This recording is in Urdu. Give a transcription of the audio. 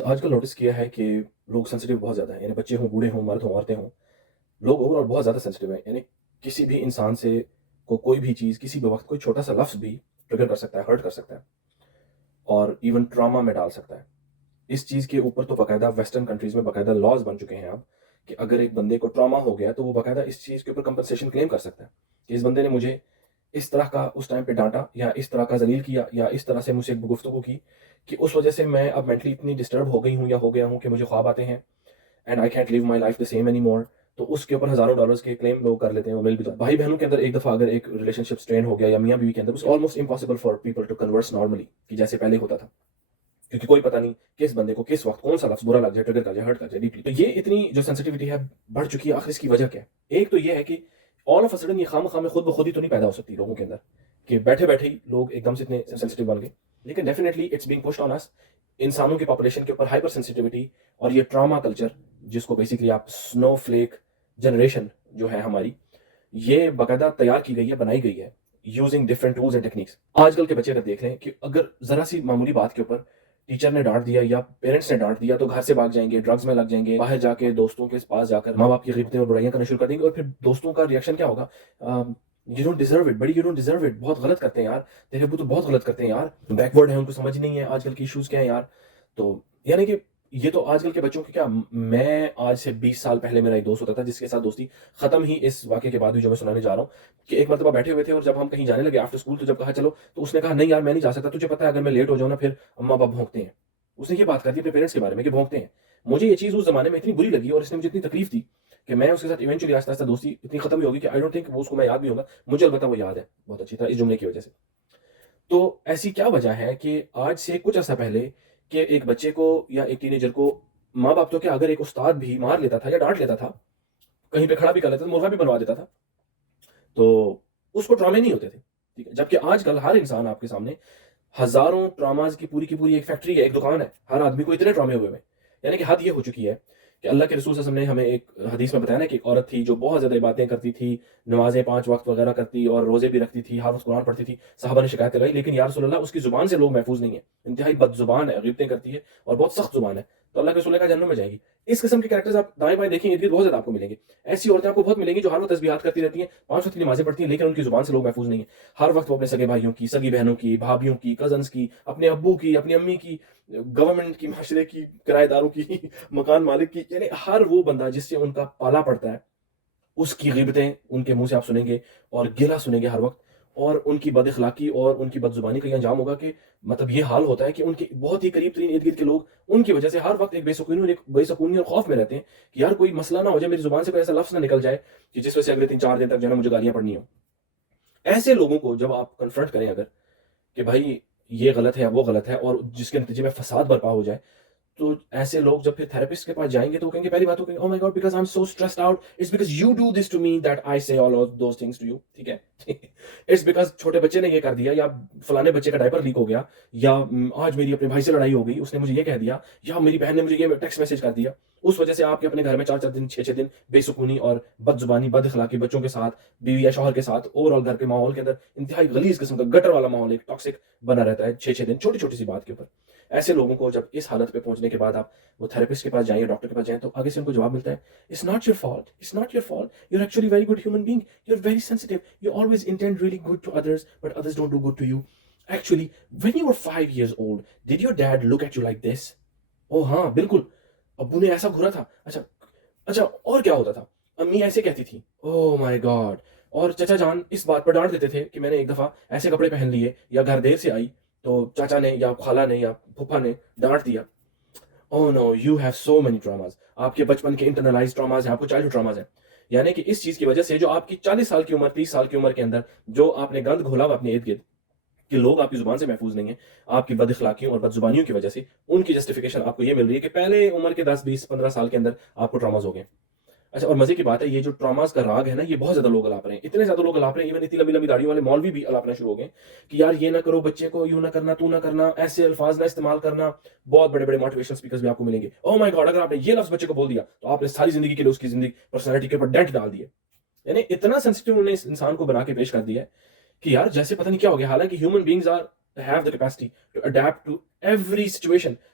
آج کل نوٹس کیا ہے کہ لوگ سینسٹیو بہت زیادہ ہیں، یعنی بچے ہوں، بوڑھے ہوں، مرد ہوں، عورتیں ہوں، لوگ اوور آل بہت زیادہ سینسٹیو ہیں، یعنی کسی بھی انسان سے کوئی بھی چیز کسی بھی وقت کوئی چھوٹا سا لفظ بھی ٹریگر کر سکتا ہے، ہرٹ کر سکتا ہے اور ایون ٹراما میں ڈال سکتا ہے۔ اس چیز کے اوپر تو باقاعدہ ویسٹرن کنٹریز میں باقاعدہ لاز بن چکے ہیں اب کہ اگر ایک بندے کو ٹراما ہو گیا تو وہ باقاعدہ اس چیز کے اوپر کمپنسیشن کلیم کر سکتا ہے کہ اس بندے نے مجھے اس طرح کا اس ٹائم پہ ڈانٹا یا اس طرح کا ذلیل کیا یا اس طرح سے مجھ سے گفتگو کی کہ اس وجہ سے میں اب مینٹلی اتنی ڈسٹرب ہو گئی ہوں یا ہو گیا ہوں کہ مجھے خواب آتے ہیں and I can't live my life the same anymore. تو اس کے اوپر ہزاروں ڈالرز کے کلیم لوگ کر لیتے ہیں، وہ مل بھی جاتے ہیں۔ بھائی بہنوں کے اندر ایک دفعہ اگر ایک ریلیشن شپ اسٹرین ہو گیا یا میاں بیوی کے اندر، almost impossible for people to converse normally کہ جیسے پہلے ہوتا تھا، کیونکہ کوئی پتہ نہیں کس بندے کو کس وقت کون سا لفظ برا لگ جائے، ٹریگر کر جائے، ہرٹ کر جائے ڈیپلی۔ تو یہ اتنی جو سینسٹیوٹی ہے بڑھ چکی ہے، آخر اس کی وجہ کیا ہے؟ ایک تو یہ ہے کہ آل آف سڈن یہ خام میں خود بخود ہی تو نہیں پیدا ہو سکتی لوگوں کے اندر کہ بیٹھے بیٹھے ہی لوگ ایک دم سے اتنے سینسٹیو بن گئے، لیکن ڈیفینیٹلی اٹس بینگ پشڈ آن اس، انسانوں کی پاپولیشن کے اوپر ہائپر سینسٹیوٹی اور یہ ٹراما کلچر جس کو بیسکلی آپ سنو فلیک جنریشن جو ہے ہماری، یہ باقاعدہ تیار کی گئی ہے، بنائی گئی ہے using different tools and techniques. آج کل کے بچے اگر دیکھ لیں کہ اگر ذرا سی معمولی بات کے اوپر ٹیچر نے ڈانٹ دیا یا پیرنٹس نے ڈانٹ دیا تو گھر سے بھاگ جائیں گے، ڈرگز میں لگ جائیں گے، باہر جا کے دوستوں کے پاس جا کر ماں باپ کی غیبتیں اور برائیاں کرنا شروع کر دیں گے، اور پھر دوستوں کا ریئیکشن کیا ہوگا؟ یو ڈونٹ ڈیزرو اٹ، بڑی یو ڈونٹ ڈیزرو اٹ، بہت غلط کرتے ہیں یار، تیرے ابو تو بہت غلط کرتے ہیں یار، بیکورڈ ہیں، ان کو سمجھ نہیں ہے آج کل کی ایشوز کیا ہیں یار۔ تو یعنی کہ یہ تو آج کل کے بچوں کی کیا، میں آج سے 20 سال پہلے میرا ایک دوست ہوتا تھا جس کے ساتھ دوستی ختم ہی اس واقعے کے بعد ہوئی جو میں سنانے جا رہا ہوں کہ ایک مرتبہ بیٹھے ہوئے تھے اور جب ہم کہیں جانے لگے آفٹر اسکول تو جب کہا چلو تو اس نے کہا نہیں یار میں نہیں جا سکتا، تجھے پتا ہے اگر میں لیٹ ہو جاؤں نا پھر اما باپ بھونکتے ہیں۔ اس نے یہ بات کر دی اپنے پیرنٹس کے بارے میں کہ بھونکتے ہیں۔ مجھے یہ چیز اس زمانے میں اتنی بری لگی اور اس نے مجھے اتنی تکلیف دی کہ میں اس کے ساتھ ایونچولی آہستہ آہستہ دوستی اتنی ختم ہی ہوگی کہ آئی ڈونٹ تھنک وہ اس کو میں یاد بھی ہوگا، مجھے البتہ وہ یاد ہے بہت اچھی طرح اس جملے کی وجہ سے۔ تو ایسی کیا وجہ ہے کہ آج سے کچھ عرصہ پہلے کہ ایک بچے کو یا ایک ٹین ایجر کو ماں باپ تو کیا اگر ایک استاد بھی مار لیتا تھا یا ڈانٹ لیتا تھا، کہیں پہ کھڑا بھی کر لیتا تھا، مرغا بھی بنوا دیتا تھا، تو اس کو ٹرامے نہیں ہوتے تھے، ٹھیک ہے؟ جبکہ آج کل ہر انسان آپ کے سامنے ہزاروں ٹراماز کی پوری ایک فیکٹری ہے، ایک دکان ہے، ہر آدمی کو اتنے ٹرامے ہوئے ہیں، یعنی کہ حد یہ ہو چکی ہے کہ اللہ کے رسول صلی اللہ علیہ وسلم نے ہمیں ایک حدیث میں بتایا نا کہ ایک عورت تھی جو بہت زیادہ باتیں کرتی تھی، نمازیں 5 وقت وغیرہ کرتی اور روزے بھی رکھتی تھی، ہر وقت قرآن پڑھتی تھی، صحابہ نے شکایت لگائی لیکن یا رسول اللہ اس کی زبان سے لوگ محفوظ نہیں ہیں، انتہائی بد زبان ہے، غیبتیں کرتی ہے اور بہت سخت زبان ہے، تو اللہ کے رسول نے کہا جہنم میں جائے گی۔ اس قسم کے کریکٹرز آپ دائیں بائیں دیکھیں، ارد گرد بہت زیادہ آپ کو ملیں گے، ایسی عورتیں آپ کو بہت ملیں گی جو ہر وقت تسبیحات کرتی رہتی ہیں، 5 وقت کی نمازیں پڑھتی ہیں لیکن ان کی زبان سے لوگ محفوظ نہیں ہیں، ہر وقت وہ اپنے سگے بھائیوں کی، سگی بہنوں کی، بھابھیوں کی، کزنس کی، اپنے ابو کی، اپنی امی کی، گورنمنٹ کی، معاشرے کی، کرایہ داروں کی، مکان مالک کی، یعنی ہر وہ بندہ جس سے ان کا پالا پڑتا ہے اس کی غیبتیں ان کے منہ سے آپ سنیں گے اور گلہ سنیں گے ہر وقت، اور ان کی بد اخلاقی اور ان کی بد زبانی کا یہ انجام ہوگا کہ مطلب یہ حال ہوتا ہے کہ ان کے بہت ہی قریب ترین ارد گرد کے لوگ ان کی وجہ سے ہر وقت ایک بے سکونی اور خوف میں رہتے ہیں کہ یار کوئی مسئلہ نہ ہو جائے، میری زبان سے کوئی ایسا لفظ نہ نکل جائے کہ جس وجہ سے اگلے 3 4 دن تک جو ہے نا مجھے گالیاں پڑنی ہو۔ ایسے لوگوں کو جب آپ کنفرنٹ کریں اگر کہ بھائی یہ غلط ہے یا وہ غلط ہے اور جس کے نتیجے میں فساد برپا ہو جائے، تو ایسے لوگ جب پھر تھراپسٹ کے پاس جائیں گے تو وہ کہیں گے، پہلی بات وہ کہیں گے oh my god because I am so stressed out it's because you do this to me that I say all of those things to you, ٹھیک ہے؟ اٹس بیکاز چھوٹے بچے نے یہ کر دیا، یا فلانے بچے کا ڈائپر لیک ہو گیا، یا آج میری اپنے بھائی سے لڑائی ہو گئی، اس نے مجھے یہ کہہ دیا، یا میری بہن نے مجھے یہ ٹیکسٹ میسج کر دیا، اس وجہ سے آپ کے اپنے گھر میں 4 4 دن 6 6 دن بے سکونی اور بد زبانی بد اخلاقی بچوں کے ساتھ، بیوی یا شوہر کے ساتھ، اوور آل گھر کے ماحول کے اندر انتہائی غلیظ قسم کا گٹر والا ماحول، ایک ٹاکسک بنا رہتا ہے 6 6 دن چھوٹی چھوٹی سی بات کے اوپر۔ ایسے لوگوں کو جب اس حالت پہ پہنچنے کے بعد آپ وہ تھراپسٹ کے پاس جائیں یا ڈاکٹر کے پاس جائیں تو آگے سے ان کو جواب ملتا ہے it's not your fault, it's not your fault, you are actually very good human being, you are very sensitive, you always intend really good to others but others don't do good to you, actually when you were 5 years old did your dad look at you like this? او ہاں بالکل، ابو نے ایسا گھورا تھا، اچھا اچھا اور کیا ہوتا تھا؟ امی ایسے کہتی تھی، او مائی گاڈ، اور چچا جان اس بات پر ڈانٹ دیتے تھے کہ میں نے ایک دفعہ ایسے کپڑے پہن لیے یا گھر دیر سے آئی تو چاچا نے یا خالہ نے یا پھپھا نے ڈانٹ دیا۔ Oh no you have so many traumas, آپ کے بچپن کے انٹرنلائز ٹراماز ہیں، آپ کو چائلڈ ٹراماز ہیں، یعنی کہ اس چیز کی وجہ سے جو آپ کی 40 سال کی عمر 30 سال کی عمر کے اندر جو آپ نے گند گھولا ہوا اپنے ارد گرد کہ لوگ آپ کی زبان سے محفوظ نہیں ہیں، آپ کی بد اخلاقیوں اور بد زبانیوں کی وجہ سے ان کی جسٹیفیکیشن آپ کو یہ مل رہی ہے کہ پہلے عمر کے 10 20 15 سال کے اندر آپ کو ٹراماز ہو گئے۔ اچھا اور مزے کی بات ہے یہ جو ٹراماز کا راگ ہے نا یہ بہت زیادہ لوگ الاپ رہے ہیں، اتنے زیادہ لوگ الاپ رہے ہیں، ایون اتنی لمبی لمبی داڑیوں والے مولوی بھی الاپنا شروع ہو گئے کہ یار یہ نہ کرو بچے کو، یوں نہ کرنا، تو نہ کرنا، ایسے الفاظ نہ استعمال کرنا۔ بہت بڑے بڑے موٹیویشنل اسپیکرز بھی آپ کو ملیں گے، او مائی گاڈ اگر آپ نے یہ لفظ بچے کو بول دیا تو آپ نے ساری زندگی کے لیے اس کی زندگی پرسنالٹی کے اوپر ڈینٹ ڈال دیا۔ یعنی اتنا سینسٹیو انہوں نے اس انسان کو بنا کے پیش کر دیا ہے کہ یار جیسے پتہ نہیں کیا ہو گیا، حالانکہ human beings are have the capacity to adapt to every situation.